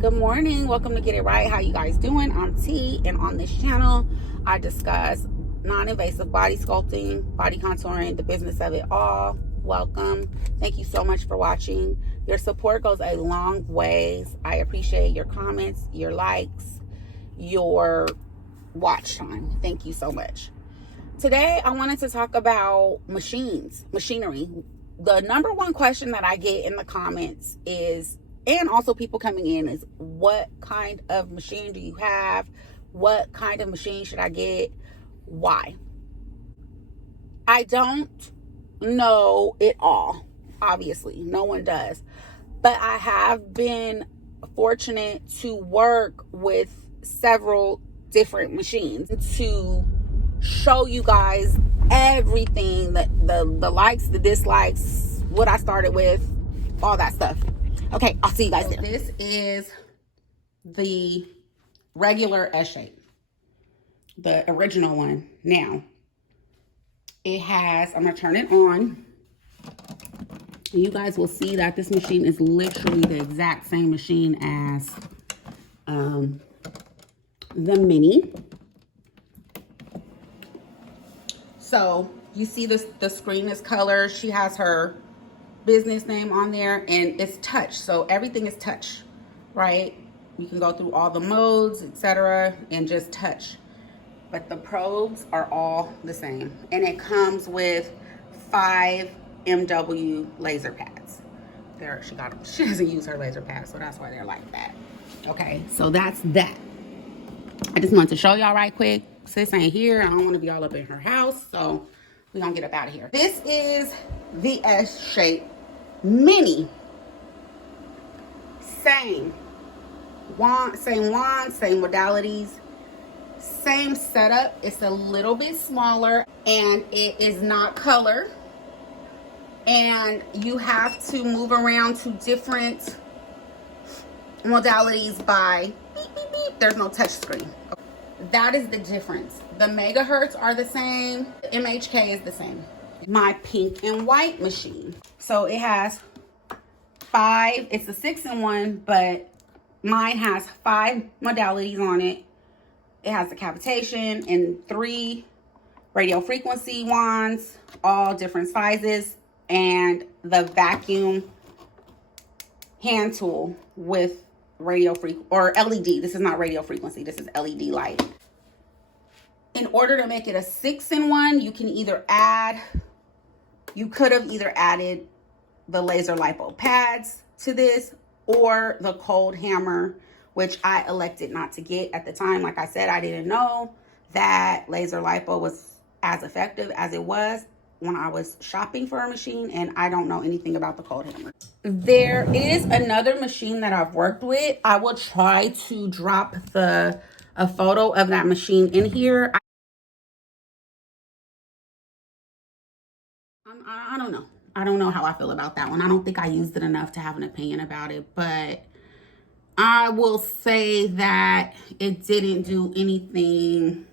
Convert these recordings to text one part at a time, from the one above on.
Good morning. Welcome to Get It Right. How you guys doing? I'm T, and on this channel, I discuss non-invasive body sculpting, body contouring, the business of it all. Welcome. Thank you so much for watching. Your support goes a long ways. I appreciate your comments, your likes, your watch time. Thank you so much. Today, I wanted to talk about machinery. The number one question that I get in the comments is, and also people coming in, is what kind of machine do you have? What kind of machine should I get? Why? I don't know it all. Obviously, no one does. But I have been fortunate to work with several different machines to show you guys everything, the likes, the dislikes, what I started with, all that stuff. Okay, I'll see you guys there. This is the regular S shape, the original one. Now, it has, I'm gonna turn it on. And you guys will see that this machine is literally the exact same machine as the Mini. So you see this, the screen is color. She has her business name on there, and it's touch, so everything is touch, right? You can go through all the modes, etc., and just touch, but the probes are all the same, and it comes with 5 MW laser pads. There, she got them. She doesn't use her laser pads, so that's why they're like that. Okay, so that's that. I just wanted to show y'all right quick. Sis ain't here. I don't want to be all up in her house, so we're gonna get up out of here. This is the S shape Mini. Same wand, same modalities, same setup. It's a little bit smaller, and it is not color, and you have to move around to different modalities by beep, beep, beep. There's no touch screen. That is the difference. The megahertz are the same. The MHK is the same. My pink and white machine. So it has 5, it's a 6-in-1, but mine has 5 modalities on it. It has the cavitation and 3 radio frequency wands, all different sizes, and the vacuum hand tool with radio or LED. This is not radio frequency, this is LED light. In order to make it a 6-in-1, you can either add, you could have either added the laser lipo pads to this or the cold hammer, which I elected not to get at the time. Like I said, I didn't know that laser lipo was as effective as it was when I was shopping for a machine, and I don't know anything about the cold hammer. There is another machine that I've worked with. I will try to drop a photo of that machine in here. I don't know. I don't know how I feel about that one. I don't think I used it enough to have an opinion about it, but I will say that it didn't do anything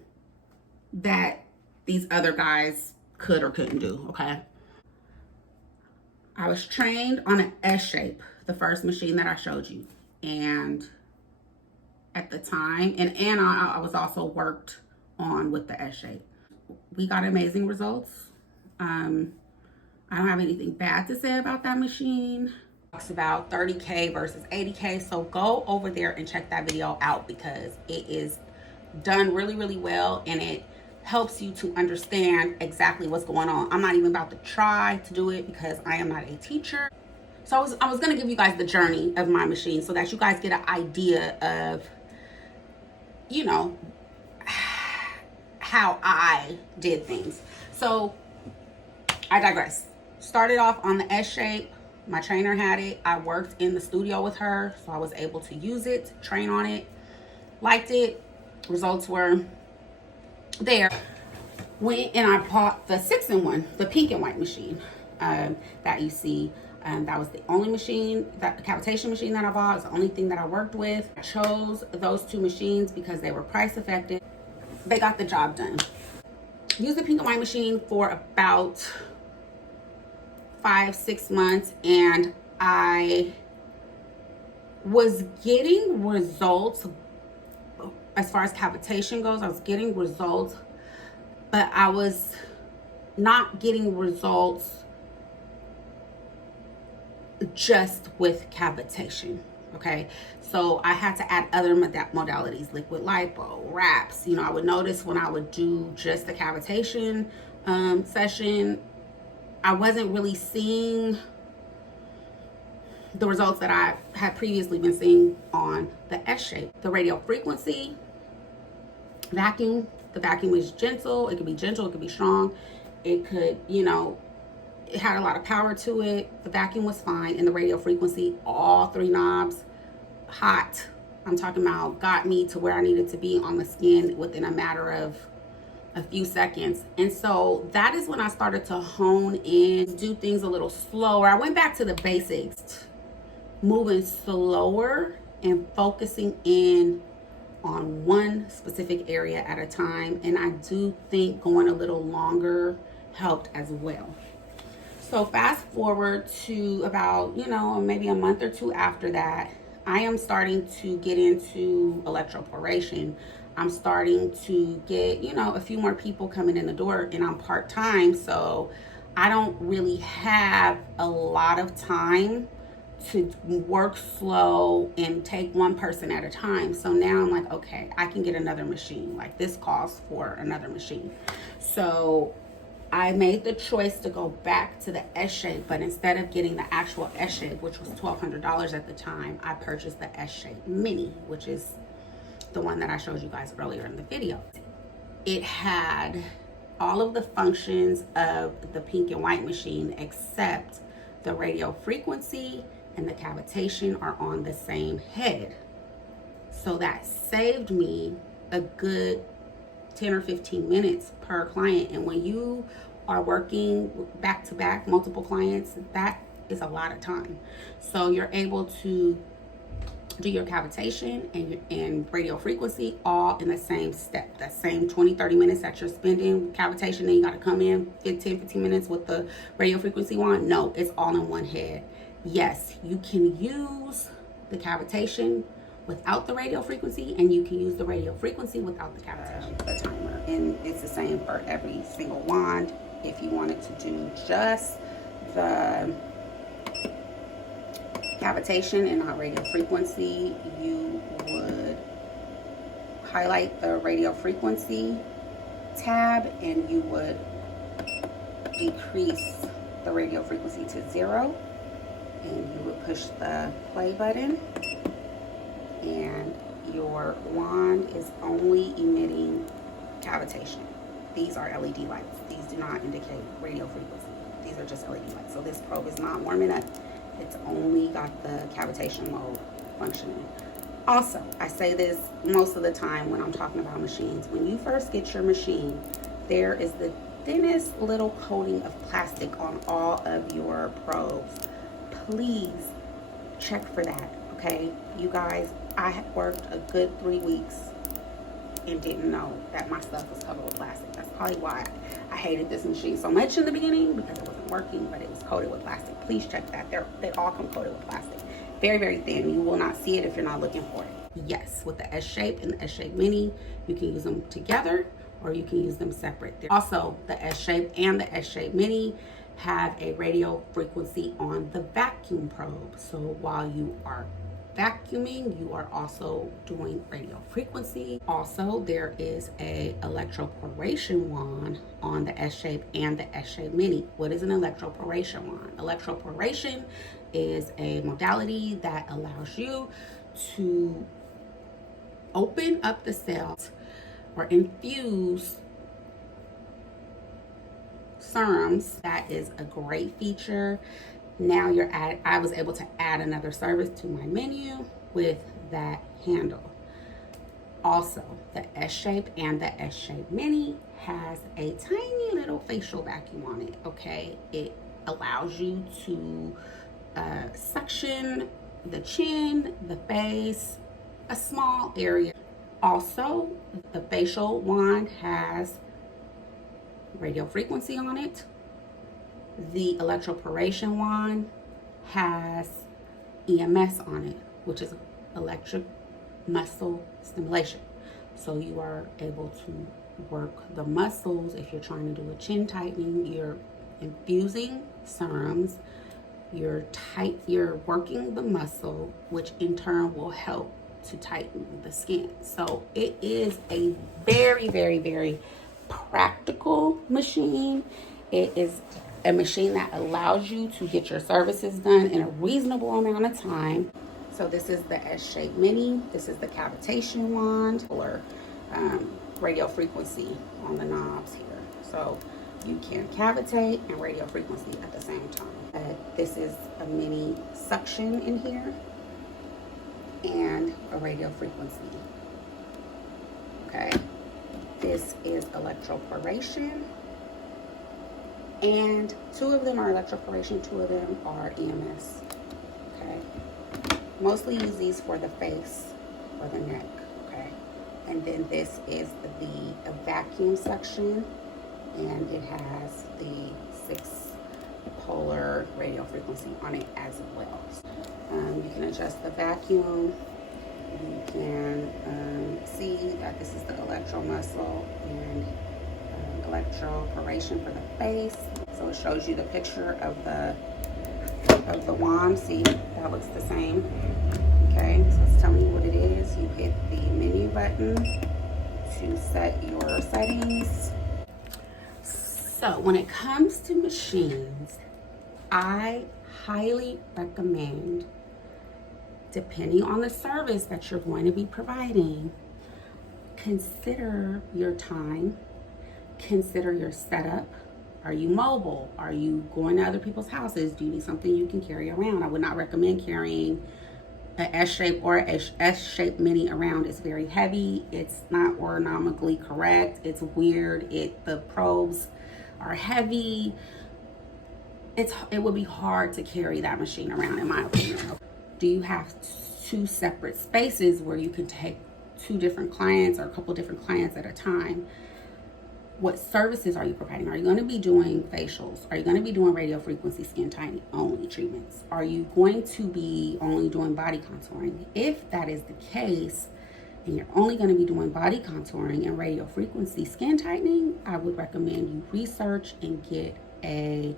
that these other guys could or couldn't do, okay? I was trained on an S shape, the first machine that I showed you. And at the time, and I was also worked on with the S shape. We got amazing results. I don't have anything bad to say about that machine. Talks about 30K versus 80K. So go over there and check that video out, because it is done really, really well, and it helps you to understand exactly what's going on. I'm not even about to try to do it because I am not a teacher. So I was gonna give you guys the journey of my machine so that you guys get an idea of, you know, how I did things. So I digress. Started off on the S shape. My trainer had it. I worked in the studio with her, so I was able to use it, train on it, liked it. Results were there. Went and I bought the 6-in-1, the pink and white machine that you see. That was the only machine, that cavitation machine that I bought. It's the only thing that I worked with. I chose those 2 machines because they were price effective. They got the job done. Used the pink and white machine for about 5-6 months, and I was getting results as far as cavitation goes. I was getting results, but I was not getting results just with cavitation. Okay, so I had to add other modalities, liquid lipo, wraps. You know, I would notice when I would do just the cavitation session, I wasn't really seeing the results that I had previously been seeing on the S shape. The radio frequency vacuum, the vacuum is gentle. It could be gentle, it could be strong, it could, you know, it had a lot of power to it. The vacuum was fine, and the radio frequency, all 3 knobs, hot. I'm talking about got me to where I needed to be on the skin within a matter of a few seconds. And so that is when I started to hone in, do things a little slower. I went back to the basics, moving slower and focusing in on one specific area at a time. And I do think going a little longer helped as well. So fast forward to about, you know, maybe a month or 2 after that, I am starting to get into electroporation. I'm starting to get, you know, a few more people coming in the door, and I'm part-time, so I don't really have a lot of time to work slow and take one person at a time. So now I'm like, okay, I can get another machine. Like, this calls for another machine. So I made the choice to go back to the S shape, but instead of getting the actual S shape, which was $1,200 at the time, I purchased the S shape mini, which is the one that I showed you guys earlier in the video. It had all of the functions of the pink and white machine, except the radio frequency and the cavitation are on the same head. So that saved me a good 10 or 15 minutes per client. And when you are working back to back, multiple clients, that is a lot of time. So you're able to do your cavitation and radio frequency all in the same step. That same 20-30 minutes that you're spending cavitation, then you got to come in 10-15 minutes with the radio frequency one. No, it's all in one head. Yes, you can use the cavitation without the radio frequency, and you can use the radio frequency without the cavitation. The timer, and it's the same for every single wand. If you wanted to do just the cavitation and not radio frequency, you would highlight the radio frequency tab, and you would decrease the radio frequency to 0, and you would push the play button, and your wand is only emitting cavitation. These are LED lights. These do not indicate radio frequency. These are just LED lights. So this probe is not warming up. It's only got the cavitation mode functioning. Also, I say this most of the time when I'm talking about machines. When you first get your machine, there is the thinnest little coating of plastic on all of your probes. Please check for that, okay? You guys, I had worked a good 3 weeks and didn't know that my stuff was covered with plastic. That's probably why I hated this machine so much in the beginning, because it wasn't working, but it was coated with plastic. Please check that. They all come coated with plastic. Very, very thin. You will not see it if you're not looking for it. Yes, with the S shape and the S shape mini, you can use them together or you can use them separate. Also, the S shape and the S shape mini have a radio frequency on the vacuum probe. So while you are vacuuming, you are also doing radio frequency. Also, there is a electroporation wand on the S shape and the S shape mini. What is an electroporation wand? Electroporation is a modality that allows you to open up the cells or infuse serums. That is a great feature. Now I was able to add another service to my menu with that handle. Also, the S shape and the S shape mini has a tiny little facial vacuum on it, okay? It allows you to suction the chin, the face, a small area. Also, the facial wand has radio frequency on it. The electroporation wand has EMS on it. which is electric muscle stimulation. So you are able to work the muscles. If you're trying to do a chin tightening, you're infusing serums, you're working the muscle, which in turn will help to tighten the skin. So it is a very, very, very practical machine. It is a machine that allows you to get your services done in a reasonable amount of time. So this is the S-Shape Mini. This is the cavitation wand, or radio frequency on the knobs here. So you can cavitate and radio frequency at the same time. This is a mini suction in here and a radio frequency. Okay. This is electroporation, and 2 of them are electroporation, 2 of them are EMS. Okay. Mostly use these for the face or the neck. Okay. And then this is the vacuum suction, and it has the 6-polar radio frequency on it as well. You can adjust the vacuum. You can see that this is the electro muscle and electroporation for the face. So it shows you the picture of the wand. See, that looks the same. Okay, so it's telling you what it is. You hit the menu button to set your settings. So when it comes to machines, I highly recommend, depending on the service that you're going to be providing, consider your time, consider your setup. Are you mobile? Are you going to other people's houses? Do you need something you can carry around? I would not recommend carrying an S-shape or a S-shape mini around. It's very heavy. It's not ergonomically correct. It's weird. The probes are heavy. It would be hard to carry that machine around, in my opinion. Do you have 2 separate spaces where you can take 2 different clients or a couple different clients at a time? What services are you providing? Are you going to be doing facials? Are you going to be doing radio frequency skin tightening only treatments? Are you going to be only doing body contouring? If that is the case, and you're only going to be doing body contouring and radio frequency skin tightening, I would recommend you research and get a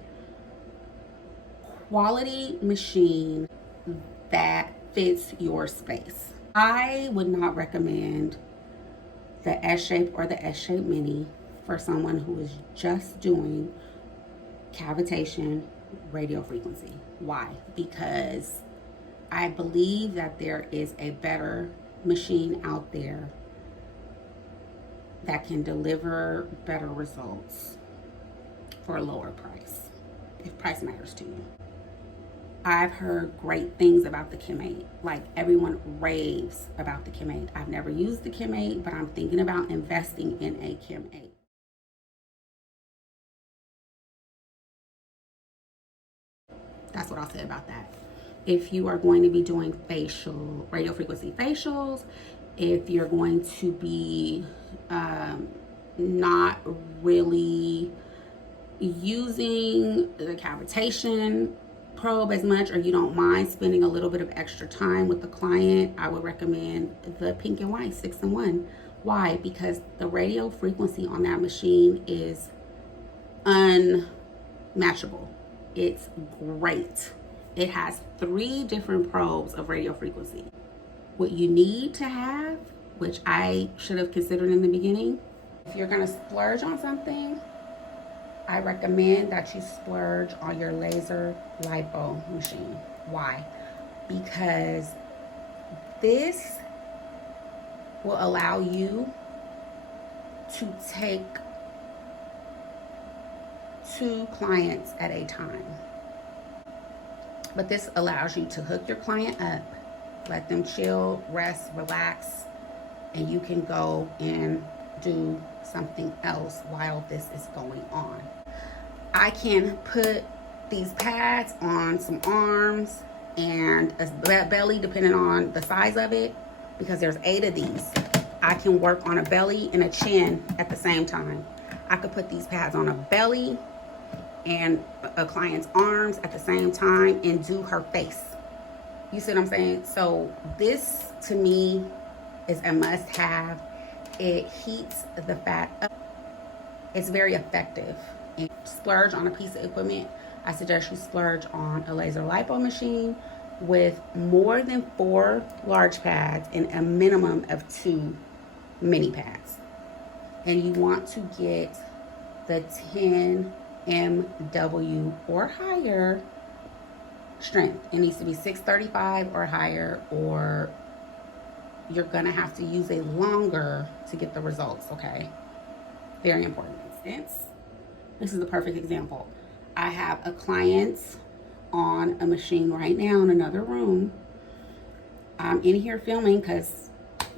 quality machine that fits your space. I would not recommend the S-Shape or the S-Shape Mini for someone who is just doing cavitation radio frequency. Why? Because I believe that there is a better machine out there that can deliver better results for a lower price, if price matters to you. I've heard great things about the Kim 8. Like, everyone raves about the Kim 8. I've never used the Kim 8, but I'm thinking about investing in a Kim 8. That's what I'll say about that. If you are going to be doing facial, radio frequency facials, if you're going to be not really using the cavitation probe as much, or you don't mind spending a little bit of extra time with the client, I would recommend the pink and white 6-in-1. Why? Because the radio frequency on that machine is unmatchable. It's great. It has 3 different probes of radio frequency. What you need to have, which I should have considered in the beginning, if you're going to splurge on something, I recommend that you splurge on your laser lipo machine. Why? Because this will allow you to take 2 clients at a time. But this allows you to hook your client up, let them chill, rest, relax, and you can go and do something else while this is going on. I can put these pads on some arms and a belly, depending on the size of it, because there's 8 of these. I can work on a belly and a chin at the same time. I could put these pads on a belly and a client's arms at the same time and do her face. You see what I'm saying? So this to me is a must have. It heats the fat up. It's very effective. And splurge on a piece of equipment, I suggest you splurge on a laser lipo machine with more than 4 large pads and a minimum of 2 mini pads. And you want to get the 10 MW or higher strength. It needs to be 635 or higher, or you're gonna have to use it longer to get the results, okay? Very important. This is the perfect example. I have a client on a machine right now in another room. I'm in here filming because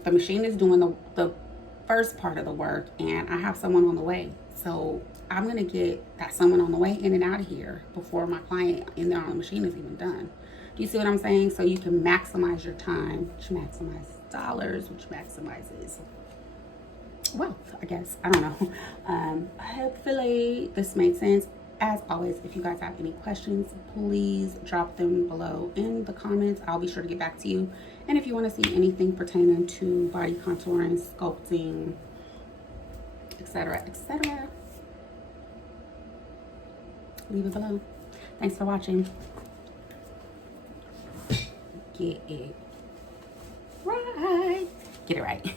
the machine is doing the first part of the work, and I have someone on the way. So I'm gonna get that someone on the way in and out of here before my client in there on the machine is even done. Do you see what I'm saying? So you can maximize your time, which maximizes dollars, which maximizes wealth, I guess. I don't know. Hopefully this made sense. As always, if you guys have any questions, please drop them below in the comments. I'll be sure to get back to you. And if you want to see anything pertaining to body contouring, sculpting, etc., etc., leave it below. Thanks for watching. Get it right. Get it right.